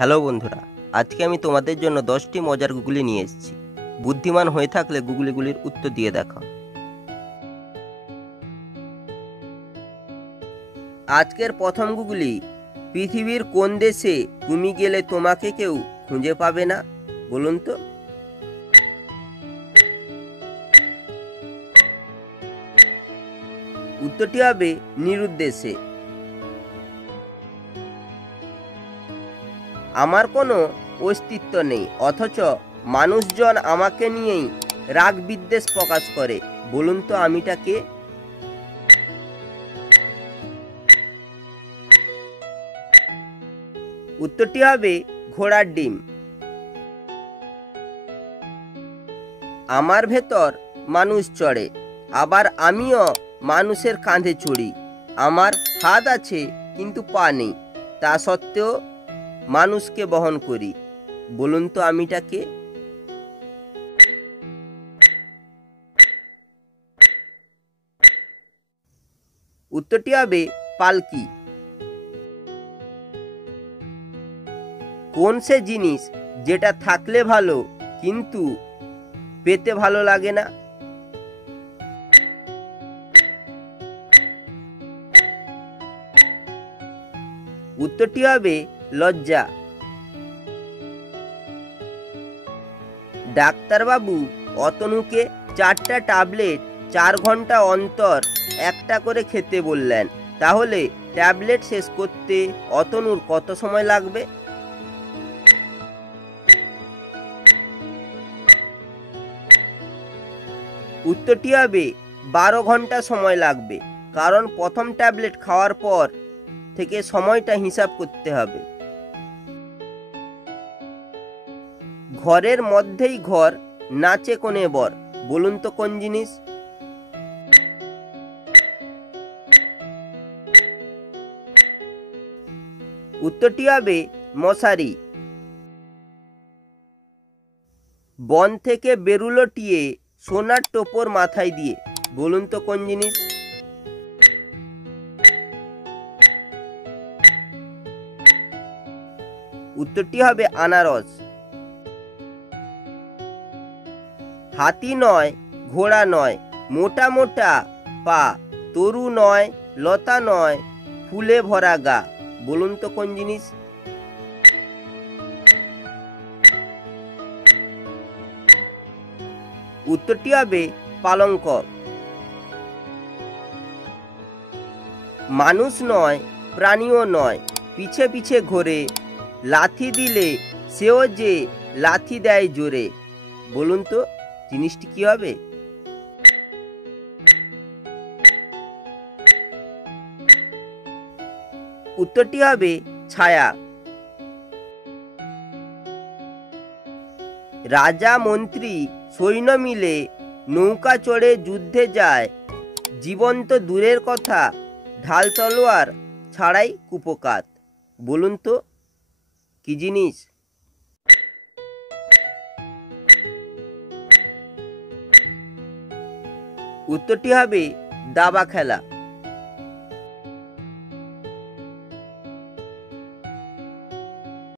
Hello বন্ধুরা, আজকে আমি তোমাদের জন্য 10টি মজার গুগলি নিয়ে এসেছি। বুদ্ধিমান হয়ে থাকলে গুগলিগুলির উত্তর দিয়ে দেখাও। আজকের প্রথম গুগলি, পৃথিবীর কোন দেশে তুমি গেলে তোমাকে কেউ খুঁজে পাবে না? বলুন তো। উত্তরটি হবে নিরুদ্দেশে। আমার কোনো অস্তিত্ব নেই, অথচ মানুষজন আমাকে নিয়েই রাগ বিদ্বেষ প্রকাশ করে। বলুন তো আমিটা কে? উত্তরটি হবে ঘোড়ার ডিম। আমার ভেতর মানুষ চড়ে, আবার আমিও মানুষের কাঁধে চড়ি। আমার হাত আছে কিন্তু পা নেই, তা সত্ত্বেও মানুষকে বহন করি। বলুন তো আমিটা কে? উত্তরটি হবে পালকি। কোন সে জিনিস যেটা থাকলে ভালো কিন্তু পেতে ভালো লাগে না? উত্তরটি হবে লজ্জা। ডাক্তারবাবু অতনুকে 4টা ট্যাবলেট 4 ঘন্টা অন্তর একটা করে খেতে বললেন। তাহলে ট্যাবলেট শেষ করতে অতনুর কত সময় লাগবে? উত্তরটি হবে 12 ঘন্টা সময় লাগবে, কারণ প্রথম ট্যাবলেট খাওয়ার পর থেকে সময়টা হিসাব করতে হবে। ঘরের মধ্যেই ঘর, নাচে কোনে বর। বলুন তো কোন জিনিস? উত্তরটি হবে মশারি। বন থেকে বেরুলো টিয়ে সোনার টোপর মাথায় দিয়ে। বলুন তো কোন জিনিস? উত্তরটি হবে আনারস। হাতি নয়, ঘোড়া নয়, মোটা মোটা পা, তরু নয়, লতা নয়, ফুলে ভরা গা। বলুন তো কোন জিনিস? উত্তরটি হবে পালঙ্ক। মানুষ নয়, প্রাণীও নয়, পিছে পিছে ঘোরে, লাথি দিলে সেও যে লাথি দেয় জোরে। বলুন তো জিনিসটি কি হবে? উত্তরটি হবে ছায়া। রাজা মন্ত্রী সৈন্য মিলে নৌকা চড়ে যুদ্ধে যায়, জীবন্ত দূরের কথা, ঢাল তলোয়ার ছাড়াই কুপোকাত। বলুন তো কি জিনিস? উত্তরটি হবে দাবা খেলা।